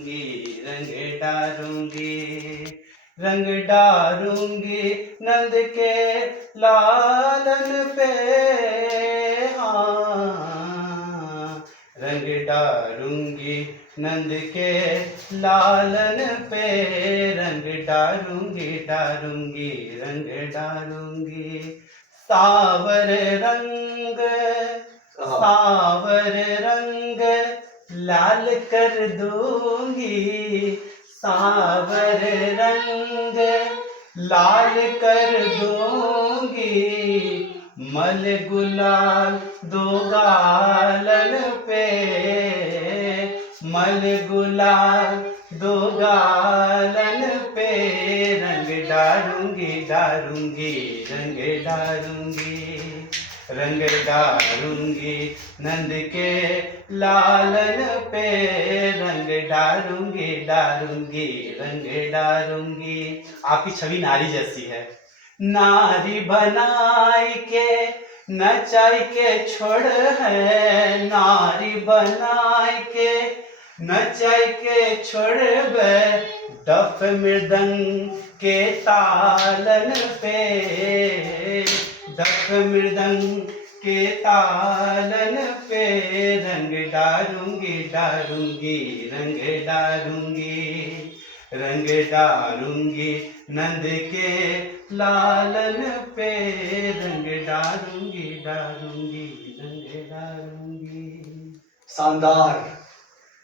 डारूंगी रंग डारूंगी, रंग डारूंगी नंद के लालन पे, हाँ रंग डारूंगी नंद के लालन पे, रंग डारूंगी डारूंगी रंग डारूंगी। सावर रंग सावर रंग लाल कर दूंगी, सावर रंग लाल कर दूंगी, मल गुलाल दो गालन पे, मल गुलाल दो गालन पे, रंग डारूंगी डारूंगी रंग डारूंगी, रंग डारूंगी नंद के लालन पे, रंग डारूंगी डारूंगी रंग डारूंगी। आपकी छवि नारी जैसी है, नारी बनाई के नचाई के छोड़ है, नारी बनाई के नचाई के छोड़ बे, डफ मृदंग के तालन पे, डफ मृदंग के तालन पे, रंग डारूंगी डारूंगी रंग डारूंगी, रंग डारूंगी नंद के लालन पे, रंग डारूंगी डारूंगी रंग डारूंगी। शानदार।